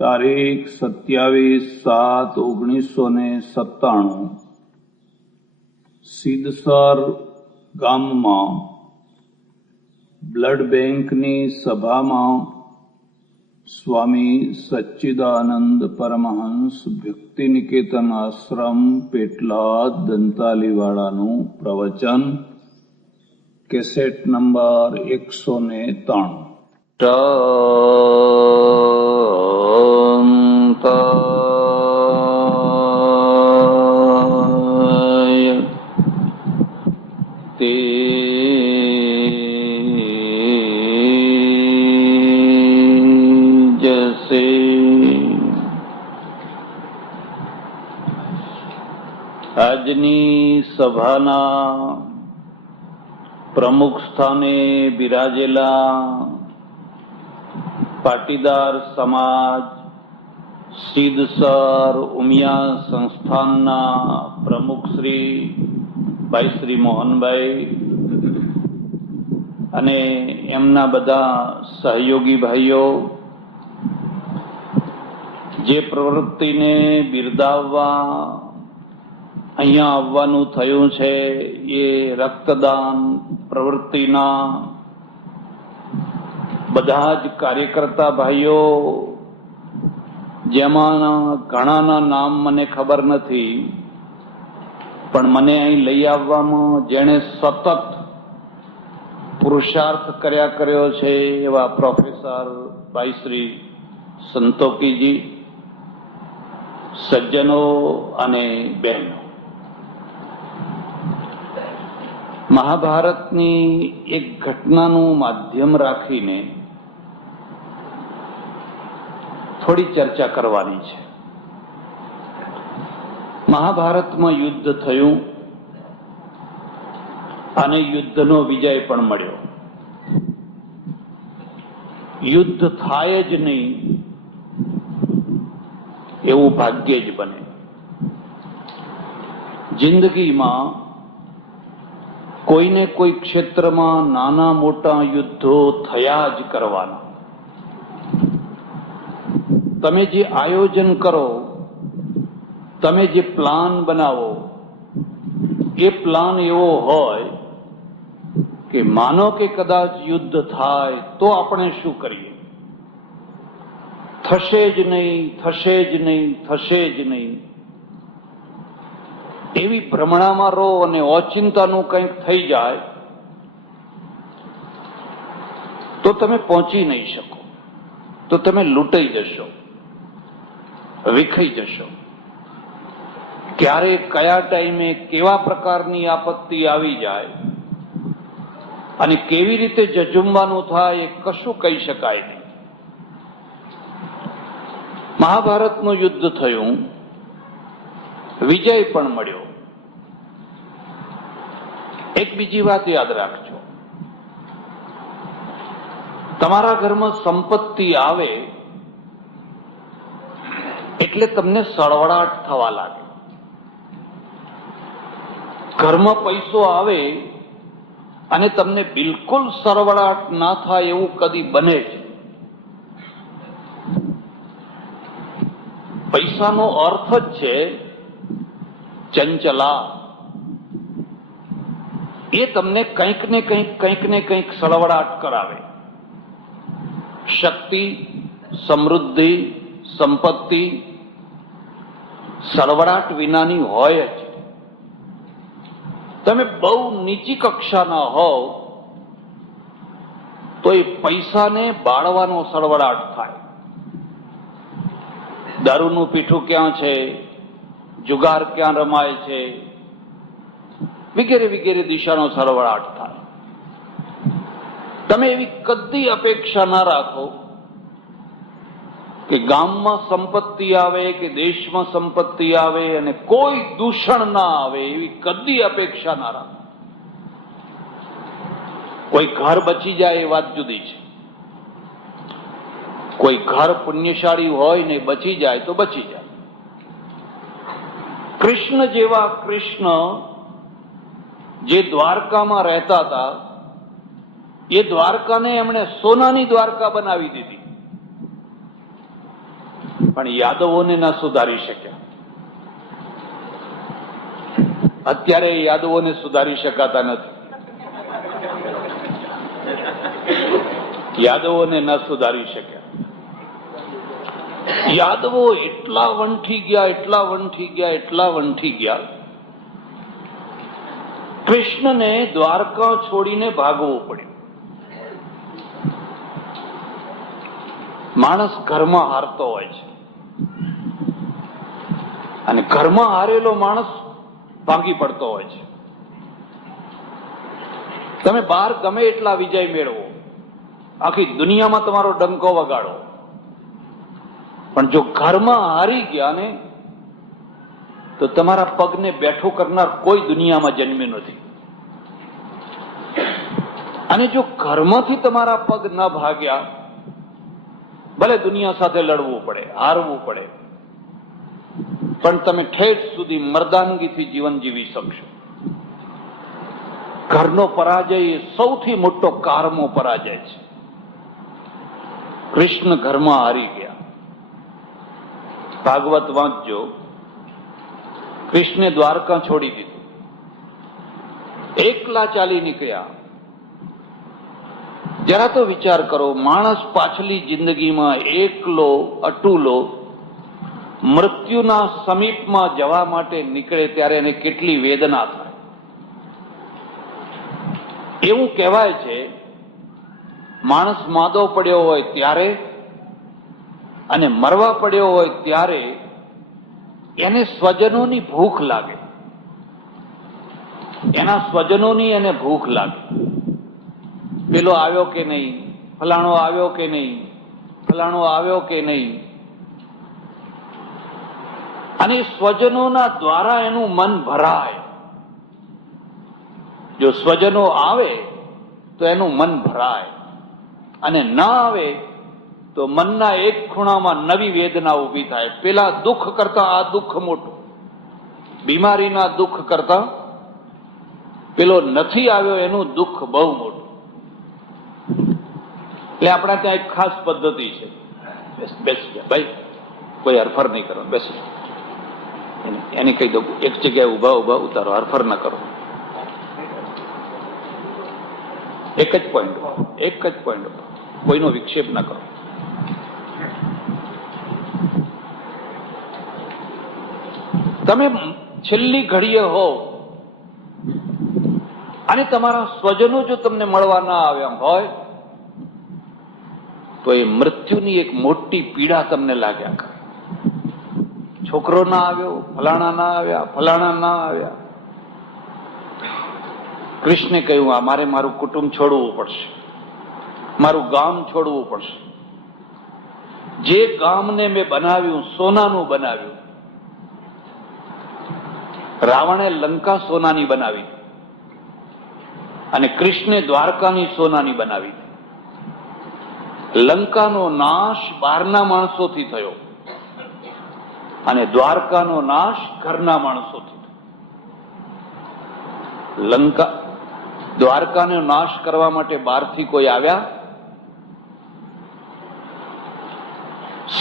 તારીખ 27/7/1997 સિદ્ધસર ગામમાં બ્લડ બેંકની સભામાં સ્વામી સચ્ચિદાનંદ પરમહંસ ભક્તિ નિકેતન આશ્રમ પેટલાદ દંતાલીવાળાનું પ્રવચન, કેસેટ નંબર 193। આજની સભાના પ્રમુખ સ્થાને બિરાજેલા પાટીદાર સમાજ સિદ્ધસર ઉમિયા સંસ્થાનના પ્રમુખ શ્રી ભાઈ શ્રી મોહનભાઈ અને એમના બધા સહયોગી ભાઈઓ, જે પ્રવૃત્તિને બિરદાવવા અહીંયા આવવાનું થયું છે એ રક્તદાન પ્રવૃત્તિના બધા જ કાર્યકર્તા ભાઈઓ, જેમાં ઘણાના નામ મને ખબર નથી, પણ મને અહીં લઈ આવવામાં જેણે સતત પુરુષાર્થ કર્યો છે એવા પ્રોફેસર ભાઈ શ્રી સંતોકીજી, સજ્જનો અને બહેનો, મહાભારતની એક ઘટનાનું માધ્યમ રાખીને થોડી ચર્ચા કરવાની છે। મહાભારતમાં યુદ્ધ થયું અને યુદ્ધનો વિજય પણ મળ્યો। યુદ્ધ થાય જ નહીં એવું ભાગ્ય જ બને। જિંદગીમાં કોઈને કોઈ ક્ષેત્રમાં નાના મોટા યુદ્ધો થયા જ કરવાના। તમે જે આયોજન કરો, તમે જે પ્લાન બનાવો, એ પ્લાન એવો હોય કે માનો કે કદાચ યુદ્ધ થાય તો આપણે શું કરીએ? થશે જ નહીં, થશે જ નહીં, થશે જ નહીં એવી ભ્રમણામાં રહો અને ઓચિંતાનું કંઈક થઈ જાય તો તમે પહોંચી નહીં શકો, તો તમે લૂંટાઈ જશો, વિખાઈ જશો। ક્યારે કયા ટાઈમે કેવા પ્રકારની આપત્તિ આવી જાય અને કેવી રીતે જજુમવાનું થાય એ કશું કહી શકાય નહીં। મહાભારતનું યુદ્ધ થયું, વિજય પણ મળ્યો। એક બીજી વાત યાદ રાખજો, તમારા ઘરમાં સંપત્તિ આવે એટલે તમને સળવળાટ થવા લાગે। ઘરમાં પૈસો આવે અને તમને બિલકુલ સળવળાટ ના થાય એવું કદી બને છે? પૈસાનો અર્થ જ છે ચંચલા। એ તમને કંઈક ને કંઈક સળવળાટ કરાવે। શક્તિ, સમૃદ્ધિ, સંપત્તિ સળવળાટ વિનાની હોય જ। તમે બહુ નીચી કક્ષાના હોવ તો એ પૈસાને બાળવાનો સળવળાટ થાય। દારૂનું પીઠું ક્યાં છે, જુગાર ક્યાં રમાય છે, વગેરે વગેરે દિશાનો સળવળાટ થાય। તમે એવી કદી અપેક્ષા ના રાખો કે ગામમાં સંપત્તિ આવે કે દેશમાં સંપત્તિ આવે અને કોઈ દૂષણ ના આવે, એવી કદી અપેક્ષા ના રાખો। કોઈ ઘર બચી જાય એ વાત જુદી છે, કોઈ ઘર પુણ્યશાળી હોય ને બચી જાય તો બચી જાય। કૃષ્ણ જેવા કૃષ્ણ જે દ્વારકામાં રહેતા હતા એ દ્વારકાને એમણે સોનાની દ્વારકા બનાવી દીધી। પણ યાદવોને ના સુધારી શક્યા. અત્યારે યાદવોને સુધારી શકાતા નથી. યાદવોને ન સુધારી શક્યા. યાદવો એટલા વંઠી ગયા. કૃષ્ણને દ્વારકા છોડીને ભાગવું પડ્યું. માણસ ઘરમાં હારતો હોય છે, અને ઘરમાં હારેલો માણસ ભાગી પડતો હોય છે. તમે બહાર ગમે એટલા વિજય મેળવો, આખી દુનિયામાં તમારો ડંકો વગાડો, પણ જો ઘરમાં હારી ગયા ને તો તમારા પગને બેઠું કરનાર કોઈ દુનિયામાં જન્મ્યું નથી. અને જો ઘરમાંથી તમારા પગ ન ભાગ્યા, ભલે દુનિયા સાથે લડવું પડે, હારવું પડે, પણ તમે ઠેઠ સુધી મર્દાનગીથી જીવન જીવી શકશો. ઘરનો પરાજય એ સૌથી મોટો કારમો પરાજય છે. કૃષ્ણ ઘરમાં હારી ગયા. ભાગવત વાંચજો. કૃષ્ણે દ્વારકા છોડી દીધું, એકલા ચાલી નીકળ્યા. જરા તો વિચાર કરો, માણસ પાછલી જિંદગીમાં એકલો અટુલો મૃત્યુના સમીપમાં જવા માટે નીકળે ત્યારે એને કેટલી વેદના થાય. એવું કહેવાય છે, માણસ માદો પડ્યો હોય ત્યારે અને મરવા પડ્યો હોય ત્યારે એને સ્વજનોની ભૂખ લાગે. એના સ્વજનોની એને ભૂખ લાગે. પેલો આવ્યો કે નહીં, ફલાણો આવ્યો કે નહીં, ફલાણો આવ્યો કે નહીં. અને સ્વજનોના દ્વારા એનું મન ભરાય. જો સ્વજનો આવે તો એનું મન ભરાય, અને ના આવે તો મનના એક ખૂણામાં નવી વેદના ઊભી થાય. પેલા દુઃખ કરતા આ દુઃખ મોટું, બીમારીના દુઃખ કરતા પેલો નથી આવ્યો એનું દુઃખ બહુ મોટું. એટલે આપણા ત્યાં એક ખાસ પદ્ધતિ છે, બેસી ગયા ભાઈ, કોઈ હરફર નહીં કરો, બેસી એની કહી દઉં, એક જગ્યાએ ઉભા ઉતારો, હરફર ના કરો. એક જ પોઈન્ટ, કોઈનો વિક્ષેપ ના કરો. તમે છેલ્લી ઘડીએ હો અને તમારા સ્વજનો જો તમને મળવા ના આવ્યા હોય તો એ મૃત્યુની એક મોટી પીડા તમને લાગ્યા કરે. છોકરો ના આવ્યો, ફલાણા ના આવ્યા. કૃષ્ણે કહ્યું, મારે મારું કુટુંબ છોડવું પડશે, મારું ગામ છોડવું પડશે. જે ગામને મેં બનાવ્યું, સોનાનું બનાવ્યું. રાવણે લંકા સોનાની બનાવી અને કૃષ્ણે દ્વારકાની સોનાની બનાવી. લંકાનો નાશ બહારના માણસોથી થયો અને દ્વારકાનો નાશ ઘરના માણસોથી થયો. દ્વારકાનો નાશ કરવા માટે બહારથી કોઈ આવ્યા?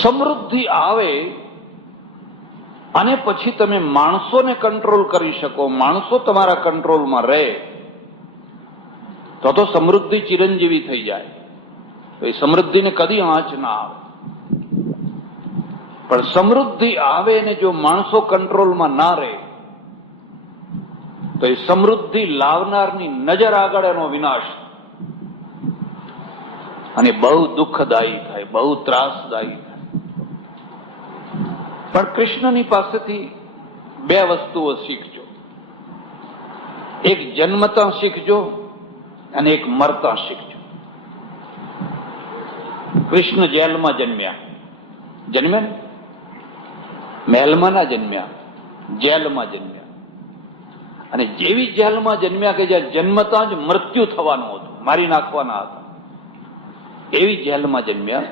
સમૃદ્ધિ આવે અને પછી તમે માણસોને કંટ્રોલ કરી શકો, માણસો તમારા કંટ્રોલમાં રહે, તો સમૃદ્ધિ ચિરંજીવી થઈ જાય. તો એ સમૃદ્ધિને કદી આંચ ના આવે. પણ સમૃદ્ધિ આવે ને જો માણસો કંટ્રોલમાં ના રહે તો એ સમૃદ્ધિ લાવનારની નજર આગળ એનો વિનાશ, અને બહુ દુઃખદાયી થાય, બહુ ત્રાસદાયી થાય. પણ કૃષ્ણની પાસેથી બે વસ્તુઓ શીખજો. એક જન્મતા શીખજો અને એક મરતા શીખજો. કૃષ્ણ જેલમાં જન્મ્યા ને, મહેલમાં ના જન્મ્યા, જેલમાં જન્મ્યા. અને જેવી જેલમાં જન્મ્યા કે જ્યાં જન્મતા જ મૃત્યુ થવાનું હતું, મારી નાખવાના હતા, એવી જેલમાં જન્મ્યા.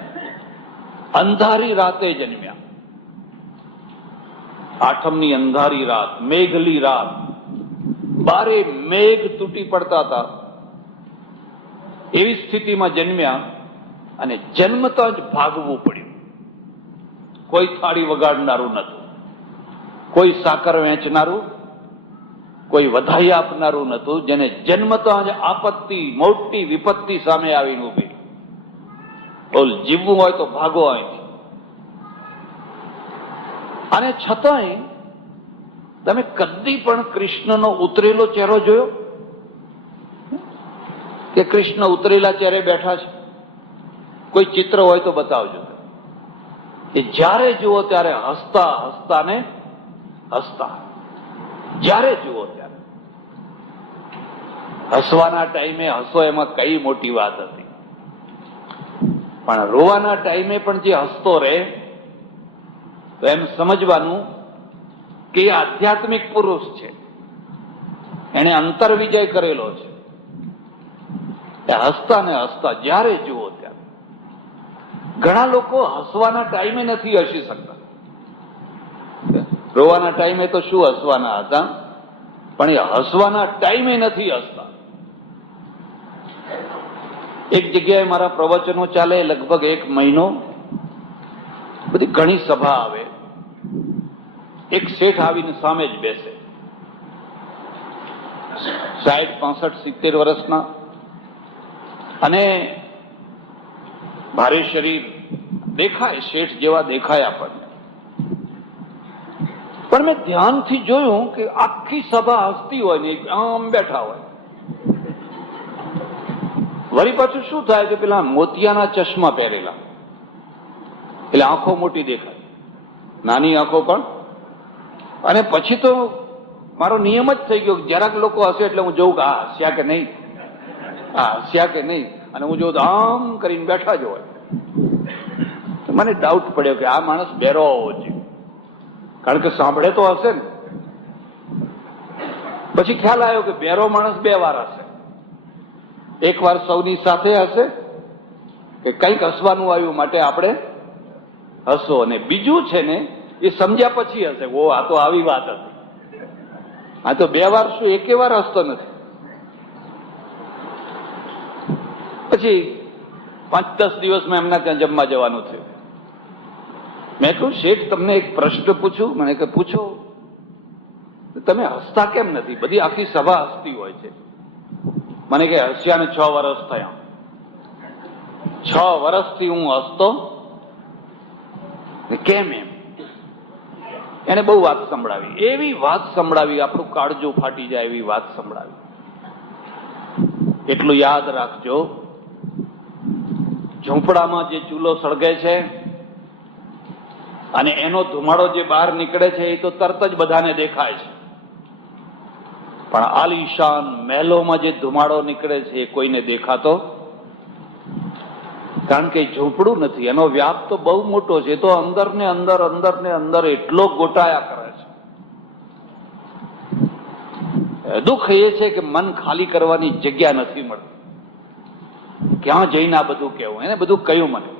અંધારી રાતે જન્મ્યા. આઠમની અંધારી રાત, મેઘલી રાત, બારે મેઘ તૂટી પડતા હતા. એવી સ્થિતિમાં જન્મ્યા અને જન્મતા જ ભાગવું પડ્યું. કોઈ થાળી વગાડનારું નતું, કોઈ સાકર વેચનારું, કોઈ વધાઈ આપનારું નતું, જેને જન્મતા જ આપત્તિ, મોટી વિપત્તિ સામે આવીને ઉભી. બોલ, જીવવું હોય તો ભાગો અહીંથી. અને છતાંય તમે કદી પણ કૃષ્ણનો ઉતરેલો ચહેરો જોયો કે કૃષ્ણ ઉતરેલા ચહેરે બેઠા છે? કોઈ ચિત્ર હોય તો બતાવજો કે જ્યારે જુઓ ત્યારે હસતા હસતા ને હસતા. જ્યારે જુઓ ત્યારે હસવાના ટાઈમે હસો, એમાં કઈ મોટી વાત હતી. પણ રોવાના ટાઈમે પણ જે હસતો રહે તો એમ સમજવાનું કે એ આધ્યાત્મિક પુરુષ છે, એને અંતર વિજય કરેલો છે. હસતા ને હસતા જ્યારે જુઓ ત્યારે. ઘણા લોકો હસવાના ટાઈમે નથી હસી શકતા. રોવાના ટાઈમે તો શું હસવાના હતા, પણ એ હસવાના ટાઈમે નથી હસતા. એક જગ્યાએ મારા પ્રવચનો ચાલે લગભગ 1 મહિનો, બધી ઘણી સભા આવે. એક શેઠ આવીને સામે જ બેસે, 60, 65, 70 વર્ષના, અને ભારે શરીર દેખાય, શેઠ જેવા દેખાય આપણને. પણ મેં ધ્યાનથી જોયું કે આખી સભા હસતી હોય ને આમ બેઠા હોય. વળી પાછું શું થાય કે પેલા મોતિયાના ચશ્મા પહેરેલા, એટલે આંખો મોટી દેખાય, નાની આંખો પણ. અને પછી તો મારો નિયમ જ થઈ ગયો, જરાક લોકો હશે એટલે હું જોઉં કે આ હસ્યા કે નહીં, આ હસ્યા કે નહીં. અને હું જોઉં તો આમ કરીને બેઠા જ હોય. મને ડાઉટ પડ્યો કે આ માણસ બેરો હોવો જોઈએ, કારણ કે સાંભળે તો હશે ને. પછી ખ્યાલ આવ્યો કે બેરો માણસ 2 વાર હશે. એક વાર સૌની સાથે હશે કે કંઈક હસવાનું આવ્યું માટે આપણે હસો, અને બીજું છે ને એ સમજ્યા પછી હશે, ઓ આ તો આવી વાત હતી. આ તો 2 વાર શું, 1 વાર હસતો નથી. પછી 5-10 દિવસમાં એમના ત્યાં જમવા જવાનું થયું. મેં કહ્યું, શેઠ તમને એક પ્રશ્ન પૂછું? મને કે પૂછો. તમે હસતા કેમ નથી? બધી આખી સભા હસતી હોય છે. મને કે હસ્યાને 6 વર્ષ થયા. 6 વર્ષથી હું હસતો કેમ? એમ એને બહુ વાત સંભળાવી, એવી વાત સંભળાવી, આપણું કાળજું ફાટી જાય એવી વાત સંભળાવી. એટલું યાદ રાખજો, ઝૂંપડામાં જે ચૂલો સળગે છે અને એનો ધુમાડો જે બહાર નીકળે છે એ તો તરત જ બધાને દેખાય છે, પણ આલીશાન મહેલોમાં જે ધુમાડો નીકળે છે એ કોઈને દેખાતો, કારણ કે ઝૂંપડું નથી, એનો વ્યાપ તો બહુ મોટો છે. એ તો અંદર ને અંદર, અંદર ને અંદર એટલો ગોટાયા કરે છે. દુઃખ એ છે કે મન ખાલી કરવાની જગ્યા નથી મળતી. ક્યાં જઈને આ બધું કહેવું? એને બધું કહ્યું મને.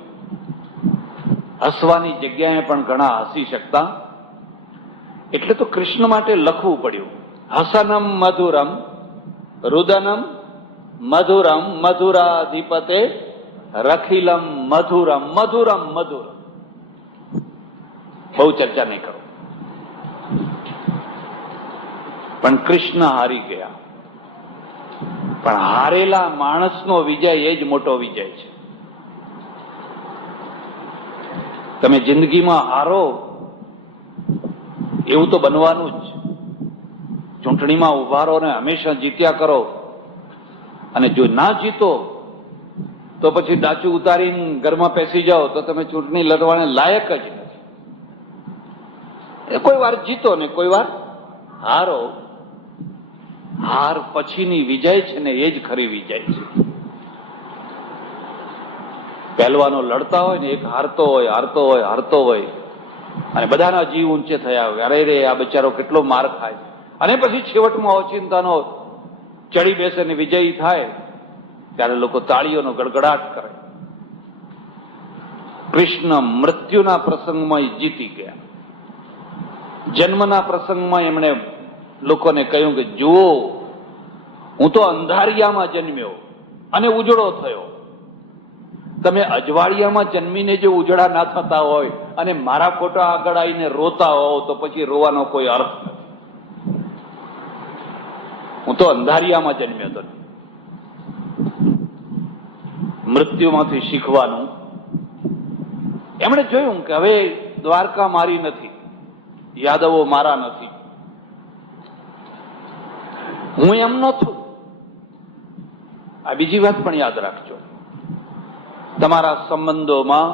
હસવાની જગ્યાએ પણ ઘણા હસી શકતા, એટલે તો કૃષ્ણ માટે લખવું પડ્યું. હસનમ મધુરમ રુદનમ મધુરમ મધુરાધિપતે રખિલમ મધુરમ મધુરમ મધુરમ. બહુ ચર્ચા નહીં કરો, પણ કૃષ્ણ હારી ગયા. પણ હારેલા માણસનો વિજય એ જ મોટો વિજય છે. તમે જિંદગીમાં હારો એવું તો બનવાનું જ. ચૂંટણીમાં ઉભા રહો ને હંમેશા જીત્યા કરો, અને જો ના જીતો તો પછી ડાચું ઉતારીને ઘરમાં પેસી જાઓ તો તમે ચૂંટણી લડવાને લાયક જ નથી. કોઈ વાર જીતો ને કોઈ વાર હારો. હાર પછીની વિજય છે ને એ જ ખરી વિજય છે. પહેલવાનો લડતા હોય ને, એક હારતો હોય, હારતો હોય, હારતો હોય, અને બધાના જીવ ઊંચે થયા હોય, અરે રે આ બિચારો કેટલો માર ખાય, અને પછી છેવટમાં ઓચિંતાનો ચડી બેસે ને વિજયી થાય, ત્યારે લોકો તાળીઓનો ગડગડાટ કરે. કૃષ્ણ મૃત્યુના પ્રસંગમાં જીતી ગયા. જન્મના પ્રસંગમાં એમણે લોકોને કહ્યું કે જુઓ, હું તો અંધારિયામાં જન્મ્યો અને ઉજળો થયો, તમે અજવાળિયામાં જન્મીને જો ઉજળા ના થતા હોય અને મારા ફોટા આગળ આવીને રોતા હોવ તો પછી રોવાનો કોઈ અર્થ નથી. હું તો અંધારિયામાં જન્મ્યો હતો. મૃત્યુમાંથી શીખવાનું. એમણે જોયું કે હવે દ્વારકા મારી નથી, યાદવો મારા નથી, હું એમનો છું. આ બીજી વાત પણ યાદ રાખજો, તમારા સંબંધોમાં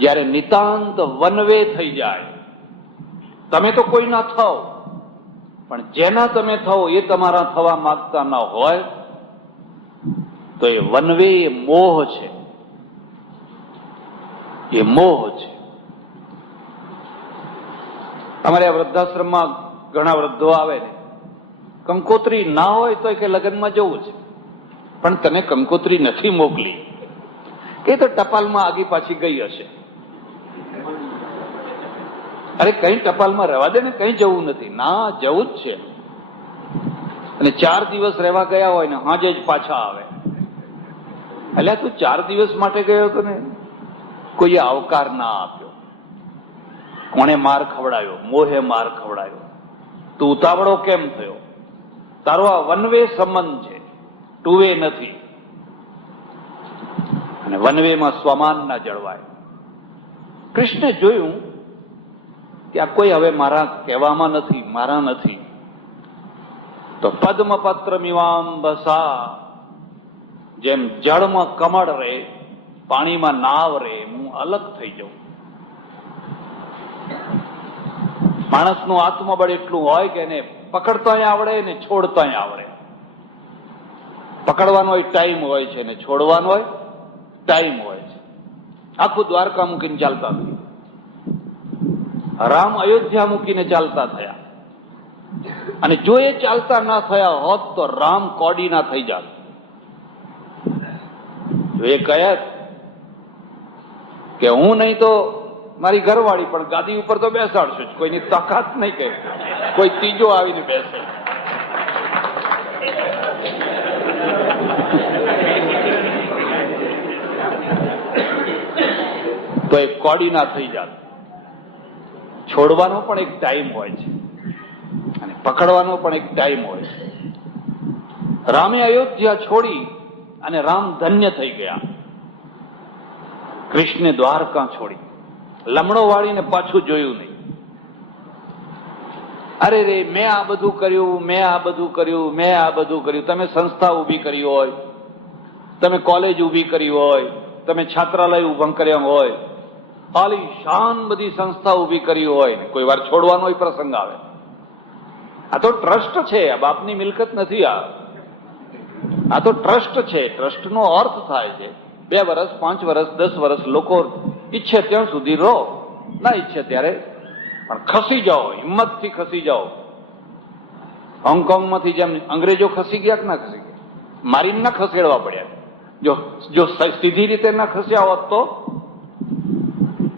જ્યારે નિતાંત વનવે થઈ જાય, તમે તો કોઈ ના થાઓ, પણ જેના તમે થાઓ એ તમારા થવા માંગતા ન હોય તો એ વનવે એ મોહ છે, એ મોહ છે. અમારે આ વૃદ્ધાશ્રમમાં ઘણા વૃદ્ધો આવે ને, કંકોત્રી ના હોય તો કે લગ્નમાં જવું છે, પણ તને કંકોત્રી નથી મોકલી કે તો ટપાલમાં આગી પાછી ગઈ હશે. અરે કઈ ટપાલમાં રહેવા દે ને, કઈ જવું નથી. ના, જવું જ છે. અને 4 દિવસ રહેવા ગયા હોય ને હાજે જ પાછા આવે. એટલે તું 4 દિવસ માટે ગયો હતો ને, કોઈએ આવકાર ના આપ્યો, કોણે માર ખવડાયો? મોહે માર ખવડાયો. તું ઉતાવળો કેમ થયો? તારો આ વનવે સંબંધ છે, ટુ વે નથી. અને વનવેમાં સ્વમાન ના જળવાય. કૃષ્ણે જોયું કે આ કોઈ હવે મારા કહેવામાં નથી, મારા નથી, તો પદ્મપત્ર મીમાંબસા, જેમ જળમાં કમળ રહે, પાણીમાં નાવ રહે, હું અલગ થઈ જાઉં. માણસનું આત્મબળ એટલું હોય કે એને પકડતાય આવડે ને છોડતાય આવડે. પકડવાનો હોય ટાઈમ હોય છે ને છોડવાનો હોય ટાઈમ હોય છે. આખું દ્વારકા મૂકીને ચાલતા થયા. રામ અયોધ્યા મૂકીને ચાલતા થયા. અને જો એ ચાલતા ના થયા હોત તો રામ કોડી ના થઈ જાત. જો એ કહે કે હું નહીં તો મારી ઘરવાળી પણ ગાદી ઉપર તો બેસાડશું જ, કોઈની તાકાત નહીં કહે, કોઈ ત્રીજો આવીને બેસે. તો એ કોડી ના થઈ જાત. છોડવાનો પણ એક ટાઈમ હોય છે અને પકડવાનો પણ એક ટાઈમ હોય છે. રામે અયોધ્યા છોડી અને રામ ધન્ય થઈ ગયા. કૃષ્ણે દ્વારકા છોડી, લમણો વાળીને પાછું જોયું નહીં. અરે રે, મેં આ બધું કર્યું, મેં આ બધું કર્યું, મેં આ બધું કર્યું. તમે સંસ્થા ઊભી કરી હોય, તમે કોલેજ ઊભી કરી હોય, તમે છાત્રાલય ઉભા કર્યા હોય, આલી શાન બધી સંસ્થા ઊભી કરી હોય, કોઈ વાર છોડવાનો પ્રસંગ આવે. આ તો ટ્રસ્ટ છે, આ બાપની મિલકત નથી. આ તો ટ્રસ્ટ છે. ટ્રસ્ટનો અર્થ થાય છે 2 વર્ષ, 5 વર્ષ, 10 વર્ષ લોકો ઈચ્છે ત્યાં સુધી રહો, ના ઈચ્છે ત્યારે પણ ખસી જાઓ, હિંમતથી ખસી જાઓ. હોંગકોંગમાંથી જેમ અંગ્રેજો ખસી ગયા કે ના ખસી ગયા? મારીને ના ખસેડવા પડ્યા. જો સીધી રીતે ના ખસ્યા હોત તો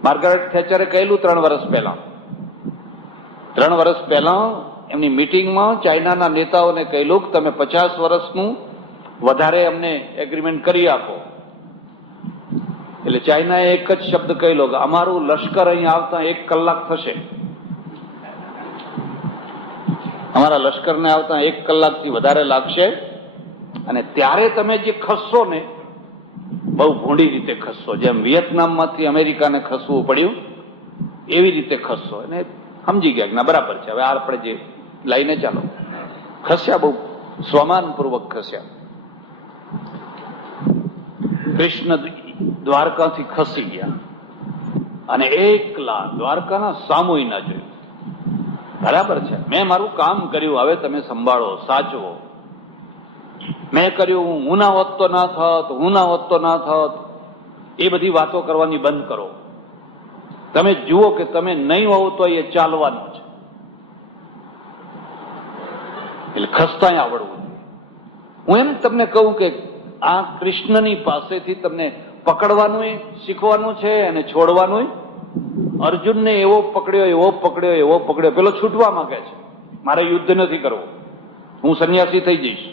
માર્ગારેટ થેચરે કહેલું 3 વર્ષ પહેલા. 3 વર્ષ પહેલા એમની મિટિંગમાં ચાઇનાના નેતાઓને કહેલું કે તમે 50 વર્ષનું વધારે અમને એગ્રીમેન્ટ કરી આપો. એટલે ચાઇનાએ એક જ શબ્દ કહેલો કે અમારું લશ્કર અહીં આવતા 1 કલાક થશે. અમારા લશ્કરને આવતા 1 કલાકથી વધારે લાગશે, અને ત્યારે તમે જે ખસશો ને, બહુ ભૂંડી રીતે ખસશો. જેમ વિયેતનામમાંથી અમેરિકાને ખસવું પડ્યું એવી રીતે ખસશો. અને સમજી ગયા કે ના બરાબર છે, હવે આપણે જે લઈને ચાલો. ખસ્યા, બહુ સ્વમાનપૂર્વક ખસ્યા. કૃષ્ણ દ્વારકાથી ખસી ગયા અને એકલા દ્વારકાના સામુય ના જોયું. બરાબર છે, મેં મારું કામ કર્યું, હવે તમે સંભાળો, સાચવો. મેં કર્યું, હું ના હોત તો ના થત, હું ના હોત તો ના થત. એ બધી વાતો કરવાની બંધ કરો. તમે જુઓ કે તમે નહીં હોવ તો એ ચાલવાનું છે. એટલે ખસતાય આવડવું. હું એમ તમને કહું કે આ કૃષ્ણની પાસેથી તમને પકડવાનું શીખવાનું છે અને છોડવાનું. અર્જુનને એવો પકડ્યો, એવો પકડ્યો, એવો પકડ્યો. પેલો છૂટવા માંગે છે, મારે યુદ્ધ નથી કરવું, હું સંન્યાસી થઈ જઈશ,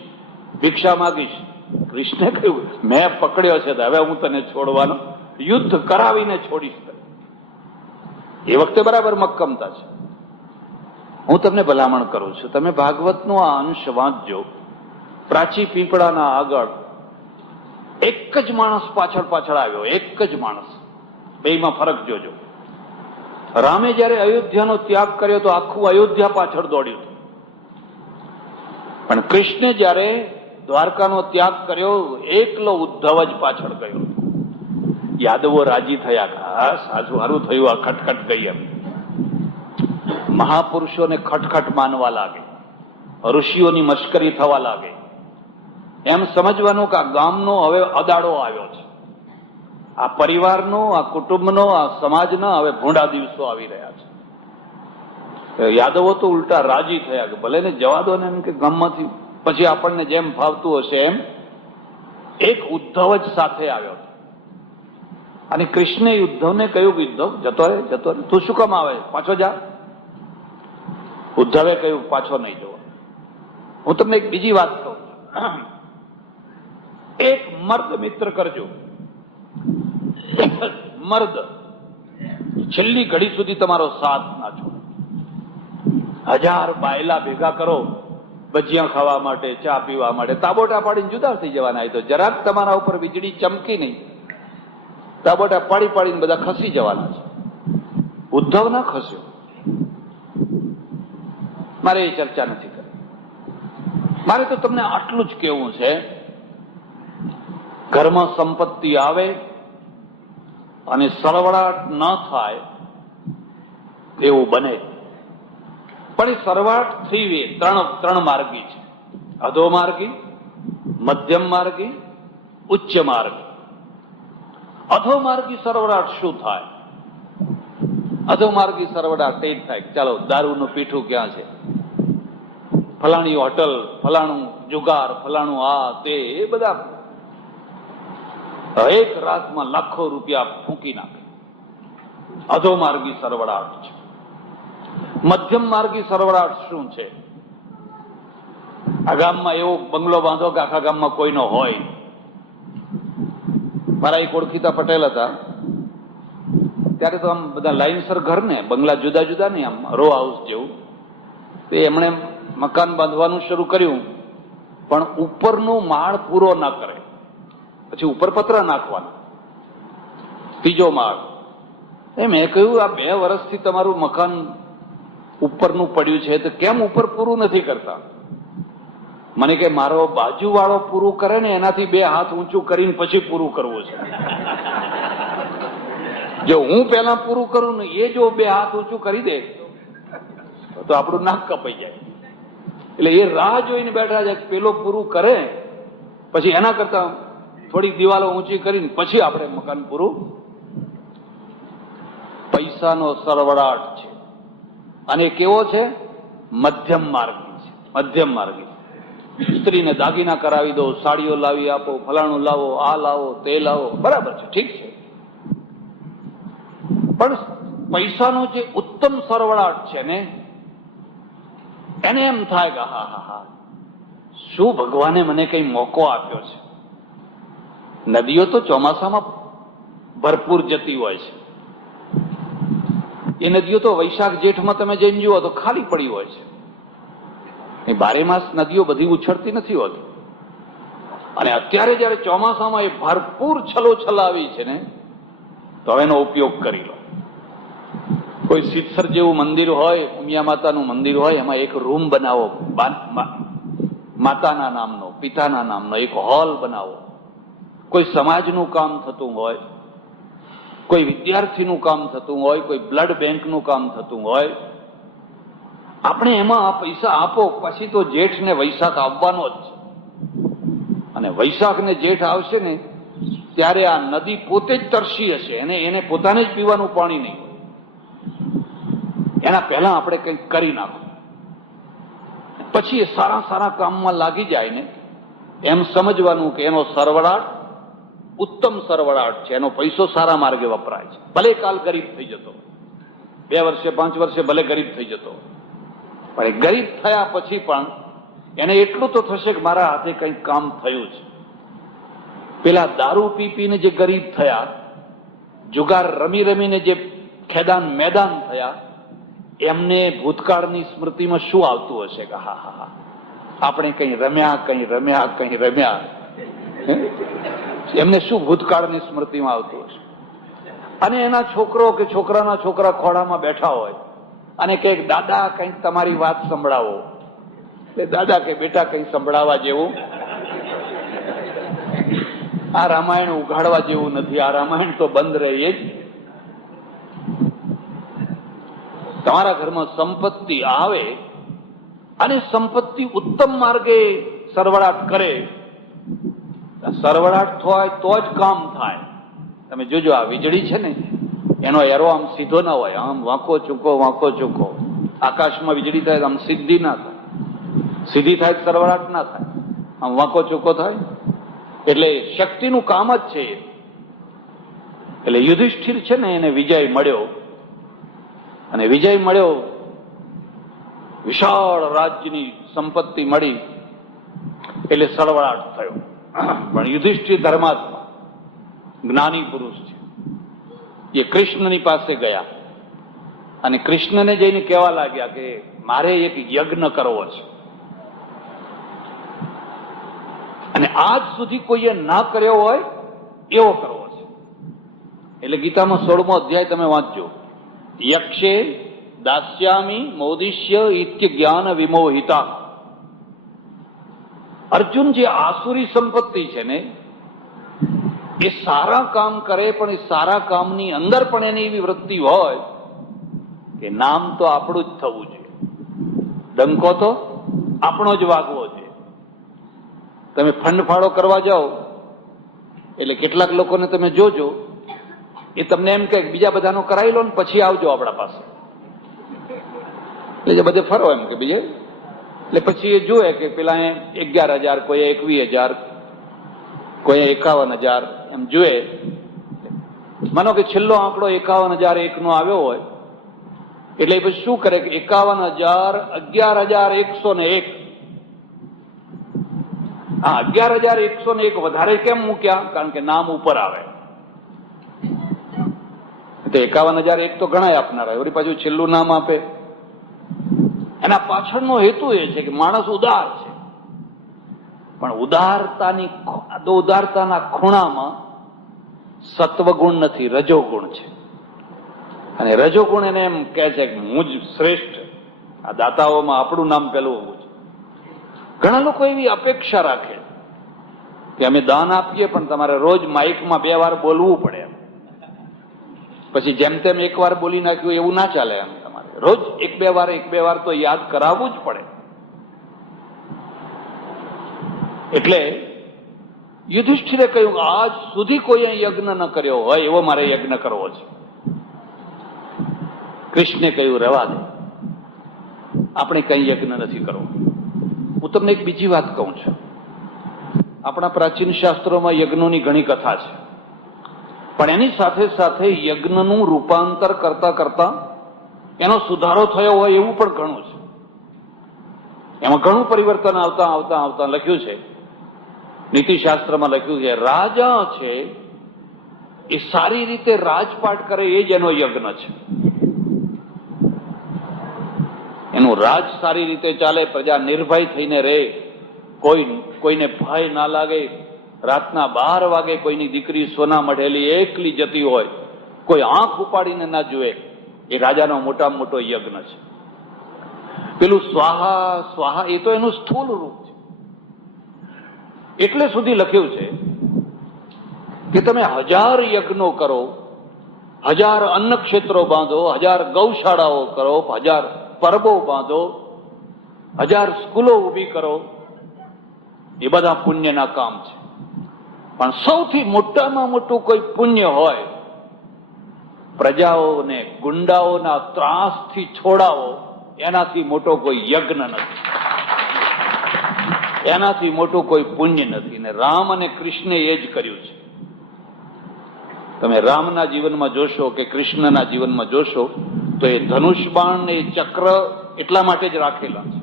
ભિક્ષા માગીશ, કૃષ્ણે કહ્યું મેં પકડ્યો છે તો હવે હું તને છોડવાનો, યુદ્ધ કરાવીને છોડીશ. એ વખતે બરાબર મક્કમતા છે. હું તમને ભલામણ કરું છું, તમે ભાગવતનો આ અંશ વાંચજો. પ્રાચી પીપળાના આગળ એક જ માણસ પાછળ પાછળ આવ્યો, એક જ માણસ. બેમાં ફરક જોજો. રામે જયારે અયોધ્યાનો ત્યાગ કર્યો તો આખું અયોધ્યા પાછળ દોડ્યું, પણ કૃષ્ણે જયારે દ્વારકાનો ત્યાગ કર્યો એકલો ઉદ્ધવ જ પાછળ ગયો. યાદવો રાજી થયા, સારું થયું આ ખટખટ ગઈ. એમ મહાપુરુષોને ખટખટ માનવા લાગે, ઋષિઓની મશ્કરી થવા લાગે. એમ સમજવાનું કે આ ગામનો હવે અદાડો આવ્યો છે, આ પરિવારનો, આ કુટુંબનો, આ સમાજના હવે ભૂંડા દિવસો આવી રહ્યા છે. યાદવો તો ઉલટા રાજી થયા કે ભલે ને જવા દો ને, એમ કે ગામમાંથી પછી આપણને જેમ ફાવતું હશે એમ. એક ઉદ્ધવ જ સાથે આવ્યો અને કૃષ્ણે ઉદ્ધવને કહ્યું કે ઉદ્ધવ જતો રહે, જતો રહે, તું શું કામ આવે, પાછો જા. ઉદ્ધવે કહ્યું પાછો નહીં જવો. હું તમને એક બીજી વાત કહું, એક મર્દ મિત્ર કરજો. મર્દ છેલ્લી ઘડી સુધી તમારો સાથ ના છોડે. 1000 બાયલા ભેગા કરો ભજીયા ખાવા માટે, ચા પીવા માટે, તાબોટા પાડીને જુદા થઈ જવાના. તો જરાક તમારા ઉપર વીજળી ચમકી નહીં, તાબોટા પાડી પાડીને બધા ખસી જવાના છે. ઉદ્ધવ ના ખસ્યો. મારે એ ચર્ચા નથી કરવી. મારે તો તમને આટલું જ કહેવું છે, ઘરમાં સંપત્તિ આવે અને સરવડાટ ન થાય એવું બને. પણ એ સરવાટ થઈ ત્રણ માર્ગી છે: અધોમાર્ગી, મધ્યમ માર્ગી, ઉચ્ચ માર્ગી. અધોમાર્ગી સરવડાટ શું થાય? અધોમાર્ગી સરવડાટ એ જ થાય, ચાલો દારૂનું પીઠું ક્યાં છે, ફલાણી હોટલ, ફલાણું જુગાર, ફલાણું આ તે, એ બધા એક રાતમાં લાખો રૂપિયા ફૂંકી નાખે. અધોમાર્ગી સરવડાટ છે. મધ્યમ માર્ગી સરવડાટ શું છે? આ ગામમાં એવો બંગલો બાંધો કે આખા ગામમાં કોઈનો હોય. મારા એક ઓળખીતા પટેલ હતા, ત્યારે તો આમ બધા લાઈનસર ઘર ને બંગલા જુદા જુદા નહીં, આમ રો હાઉસ જેવું. તો એમણે મકાન બાંધવાનું શરૂ કર્યું, પણ ઉપરનો માળ પૂરો ના કરે, પછી ઉપર પતરા નાખવાના, ત્રીજો માળ. મેં કહ્યું આ 2 વર્ષથી તમારું મકાન ઉપરનું પડ્યું છે તો કેમ ઉપર પૂરું નથી કરતા? મને કે મારો બાજુવાળો પૂરું કરે ને એનાથી 2 હાથ ઊંચું કરીને પછી પૂરું કરવું છે. જો હું પહેલા પૂરું કરું ને એ જો 2 હાથ ઊંચું કરી દે તો આપણું નાક કપાઈ જાય. એટલે એ રાહ જોઈને બેઠા છે પેલો પૂરું કરે, પછી એના કરતા થોડીક દિવાલો ઊંચી કરીને પછી આપણે મકાન પૂરું. પૈસાનો સરવડાટ છે, અને કેવો છે? મધ્યમ માર્ગી છે. મધ્યમ માર્ગી. સ્ત્રીને દાગીના કરાવી દો, સાડીઓ લાવી આપો, ફલાણું લાવો, આ લાવો, તે લાવો, બરાબર છે, ઠીક છે. પણ પૈસાનો જે ઉત્તમ સરવડાટ છે ને, એને એમ થાય કે હા હા હા, શું ભગવાને મને કઈ મોકો આપ્યો છે. નદીઓ તો ચોમાસામાં ભરપૂર જતી હોય છે. એ નદીઓ તો વૈશાખ જેઠમાં તમે જઈને જુઓ તો ખાલી પડી હોય છે. એ 12 માસ નદીઓ બધી ઉછળતી નથી હોતી. અને અત્યારે જયારે ચોમાસામાં એ ભરપૂર છલોછલાવી છે ને, તો એનો ઉપયોગ કરી લો. કોઈ સિત્સર જેવું મંદિર હોય, ઉમિયા માતાનું મંદિર હોય, એમાં એક રૂમ બનાવો, માતાના નામનો, પિતાના નામનો એક હોલ બનાવો. કોઈ સમાજનું કામ થતું હોય, કોઈ વિદ્યાર્થીનું કામ થતું હોય, કોઈ બ્લડ બેંકનું કામ થતું હોય, આપણે એમાં આ પૈસા આપો. પછી તો જેઠ ને વૈશાખ આવવાનો જ છે, અને વૈશાખ ને જેઠ આવશે ને ત્યારે આ નદી પોતે જ તરસી હશે, એને પોતાને જ પીવાનું પાણી નહીં હોય. એના પહેલા આપણે કંઈક કરી નાખો, પછી એ સારા સારા કામમાં લાગી જાય ને એમ સમજવાનું કે એનો સરવડાટ ઉત્તમ સરવડાટ છે, એનો પૈસો સારા માર્ગે વપરાય છે. ભલે કાલ ગરીબ થઈ જતો, 2 વર્ષે 5 વર્ષે ભલે ગરીબ થઈ જતો, પણ એ ગરીબ થયા પછી પણ એને એટલું તો થશે કે મારા હાથે કંઈક કામ થયું છે. પેલા દારૂ પી પીને જે ગરીબ થયા, જુગાર રમી રમીને જે ખેદાન મેદાન થયા, એમને ભૂતકાળની સ્મૃતિમાં શું આવતું હશે કે હા હા હા આપણે કઈ રમ્યા. એમને શું ભૂતકાળની સ્મૃતિમાં આવતું હશે? અને એના છોકરો કે છોકરાના છોકરા ખોળામાં બેઠા હોય અને કંઈક દાદા કંઈક તમારી વાત સંભળાવો. દાદા કે બેટા કંઈ સંભળાવવા જેવું, આ રામાયણ ઉઘાડવા જેવું નથી, આ રામાયણ તો બંધ રહે જ. તમારા ઘરમાં સંપત્તિ આવે અને સંપત્તિ ઉત્તમ માર્ગે સરવડાટ કરે, સરવડાટ થાય તો જ કામ થાય. તમે જોજો, આ વીજળી છે ને એનો એરો આમ સીધો ના હોય, આમ વાંકો ચૂકો. આકાશમાં વીજળી થાય આમ સીધી ના થાય, સીધી થાય સરવડાટ ના થાય, આમ વાંકો ચૂકો થાય. એટલે શક્તિનું કામ જ છે. એટલે યુધિષ્ઠિર છે ને એને વિજય મળ્યો, અને વિજય મળ્યો, વિશાળ રાજ્યની સંપત્તિ મળી એટલે સળવળાટ થયો. પણ યુધિષ્ઠિર ધર્માત્મા જ્ઞાની પુરુષ છે. એ કૃષ્ણની પાસે ગયા અને કૃષ્ણને જઈને કહેવા લાગ્યા કે મારે એક યજ્ઞ કરવો છે, અને આજ સુધી કોઈએ ના કર્યો હોય એવો કરવો છે. એટલે ગીતામાં 16મો અધ્યાય તમે વાંચજો. યક્ષે દાસ્યામી મોદિશ્ય ઇત્ય જ્ઞાન વિમોહિતા. અર્જુન, જે આસુરી સંપત્તિ છે ને એ સારા કામ કરે, પણ એ સારા કામની અંદર પણ એની એવી વૃત્તિ હોય કે નામ તો આપણું જ થવું જોઈએ, ડંકો તો આપણો જ વાગવો જોઈએ. તમે ફંડ ફાળો કરવા જાઓ એટલે કેટલાક લોકોને તમે જોજો, એ તમને એમ કે બીજા બધાનો કરાવી લો ને પછી આવજો આપણા પાસે. એટલે જે બધે ફરો એમ કે બીજે, એટલે પછી એ જુએ કે પેલા 11,000, કોઈ 21,000, કોઈ 51,000 એમ જુએ. માનો કે છેલ્લો આંકડો 51,001 નો આવ્યો હોય એટલે પછી શું કરે કે 51,000, 11,101. હા, 11,101 વધારે કેમ મૂક્યા? કારણ કે નામ ઉપર આવે તો 51,001 તો ઘણા આપનારા, વળી પાછું છેલ્લું નામ આપે. એના પાછળનો હેતુ એ છે કે માણસ ઉદાર છે, પણ ઉદારતાના ખૂણામાં સત્વગુણ નથી, રજોગુણ છે. અને રજોગુણ એને એમ કહે છે કે હું જ શ્રેષ્ઠ, આ દાતાઓમાં આપણું નામ પેલું હોવું છે. ઘણા લોકો એવી અપેક્ષા રાખે કે અમે દાન આપીએ પણ તમારે રોજ માઇકમાં 2 વાર બોલવું પડે, પછી જેમ તેમ 1 વાર બોલી નાખ્યું એવું ના ચાલે. એમ તમારે રોજ 1-2 વાર તો યાદ કરાવવું જ પડે. એટલે યુધિષ્ઠિરે કહ્યું આજ સુધી કોઈએ યજ્ઞ ન કર્યો હોય એવો મારે યજ્ઞ કરવો છે. કૃષ્ણે કહ્યું રહેવા દે, આપણે કઈ યજ્ઞ નથી કરવો. હું તમને એક બીજી વાત કહું છું. આપણા પ્રાચીન શાસ્ત્રોમાં યજ્ઞોની ઘણી કથા છે, પણ એની સાથે સાથે યજ્ઞનું રૂપાંતર કરતા કરતા એનો સુધારો થયો હોય એવું પણ ઘણું છે. એમાં ઘણું પરિવર્તન આવતા આવતા આવતા લખ્યું છે, નીતિશાસ્ત્રમાં લખ્યું છે, રાજા છે એ સારી રીતે રાજપાટ કરે એ જ એનો યજ્ઞ છે. એનું રાજ સારી રીતે ચાલે, પ્રજા નિર્ભય થઈને રહે, કોઈને ભય ના લાગે. રાતના 12 વાગે કોઈની દીકરી સોના મઢેલી એકલી જતી હોય, કોઈ આંખ ઉપાડીને ના જુએ, એ રાજાનો મોટામાં મોટો યજ્ઞ છે. પેલું સ્વાહા સ્વાહા એ તો એનું સ્થૂલ રૂપ છે. એટલે સુધી લખ્યું છે કે તમે 1000 યજ્ઞો કરો, 1000 અન્ન ક્ષેત્રો બાંધો, 1000 ગૌશાળાઓ કરો, 1000 પરબો બાંધો, 1000 સ્કૂલો ઊભી કરો, એ બધા પુણ્યના કામ છે. પણ સૌથી મોટામાં મોટું કોઈ પુણ્ય હોય, પ્રજાઓને ગુંડાઓના ત્રાસથી છોડાવો, એનાથી મોટો કોઈ યજ્ઞ નથી, એનાથી મોટું કોઈ પુણ્ય નથી. ને રામ અને કૃષ્ણે એ જ કર્યું છે. તમે રામના જીવનમાં જોશો કે કૃષ્ણના જીવનમાં જોશો તો એ ધનુષ બાણ ને ચક્ર એટલા માટે જ રાખેલા છે,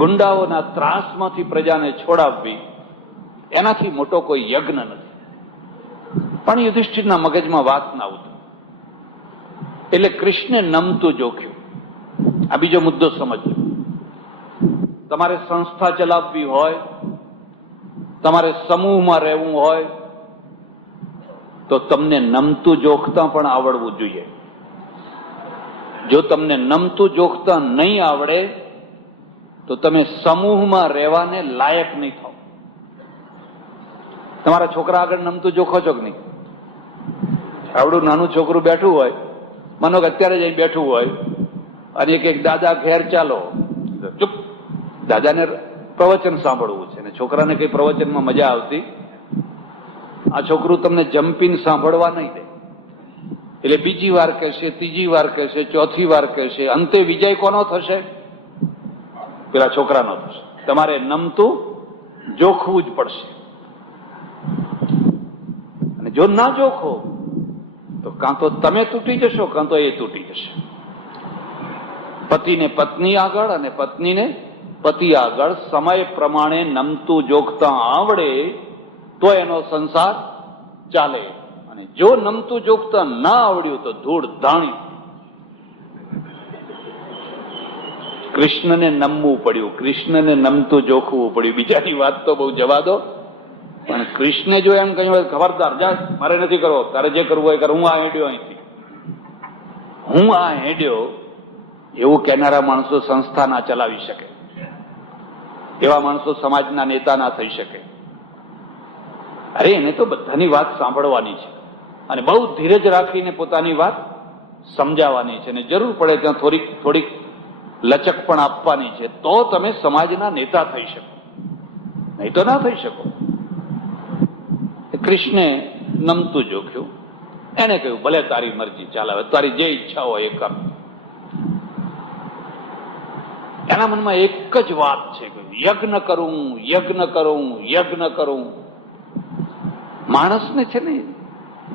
ગુંડાઓના ત્રાસમાંથી પ્રજાને છોડાવવી એનાથી મોટો કોઈ યજ્ઞ નથી. પણ યુધિષ્ઠિરના મગજમાં વાત ના ઉતરી. એટલે કૃષ્ણે નમતું જોખ્યું. આ બીજો મુદ્દો સમજો. તમારે સંસ્થા ચલાવવી હોય, તમારે સમૂહમાં રહેવું હોય, તો તમને નમતું જોખતા પણ આવડવું જોઈએ. જો તમને નમતું જોખતા નહીં આવડે તો તમે સમૂહમાં રહેવાને લાયક નહીં થાવ. તમારા છોકરા આગળ નમતું જોખો છો કે નહીં? આવડું નાનું છોકરું બેઠું હોય, માનો કે અત્યારે જઈ બેઠું હોય અને એક દાદા ઘેર ચાલો, ચૂપ, દાદાને પ્રવચન સાંભળવું છે ને છોકરાને કઈ પ્રવચનમાં મજા આવતી, આ છોકરું તમને જમ્પીને સાંભળવા નહીં દે. એટલે બીજી વાર કહેશે, ત્રીજી વાર કહેશે, ચોથી વાર કહેશે, અંતે વિજય કોનો થશે? પેલા છોકરાનો થશે. તમારે નમતું જોખવું જ પડશે. અને જો ના જોખો તો કાં તો તમે તૂટી જશો, કાં તો એ તૂટી જશે. પતિને પત્ની આગળ અને પત્નીને પતિ આગળ સમય પ્રમાણે નમતું જોખતા આવડે તો એનો સંસાર ચાલે. અને જો નમતું જોખતા ના આવડ્યું તો ધૂળ ધાણી. કૃષ્ણને નમવું પડ્યું, કૃષ્ણને નમતું જોખવું પડ્યું. બીજાની વાત તો બહુ જવા દો, પણ કૃષ્ણે જો એમ કહ્યું ખબરદાર જા, મારે નથી કરવો, તારે જે કરવું હોય કર, હું આ હેડ્યો અહીંથી, હું આ હેડ્યો, એવું કહેનારા માણસો સંસ્થા ના ચલાવી શકે. એવા માણસો સમાજના નેતા ના થઈ શકે. અરે એને તો બધાની વાત સાંભળવાની છે અને બહુ ધીરજ રાખીને પોતાની વાત સમજાવવાની છે અને જરૂર પડે ત્યાં થોડીક લચક પણ આપવાની છે, તો તમે સમાજના નેતા થઈ શકો, નહીં તો ના થઈ શકો. કૃષ્ણે નમતું જોખ્યું. એને કહ્યું ભલે તારી મરજી, ચાલ હવે તારી જે ઈચ્છા હોય એ કર. એના મનમાં એક જ વાત છે કે યજ્ઞ કરું, યજ્ઞ કરું, યજ્ઞ કરું. માણસને છે ને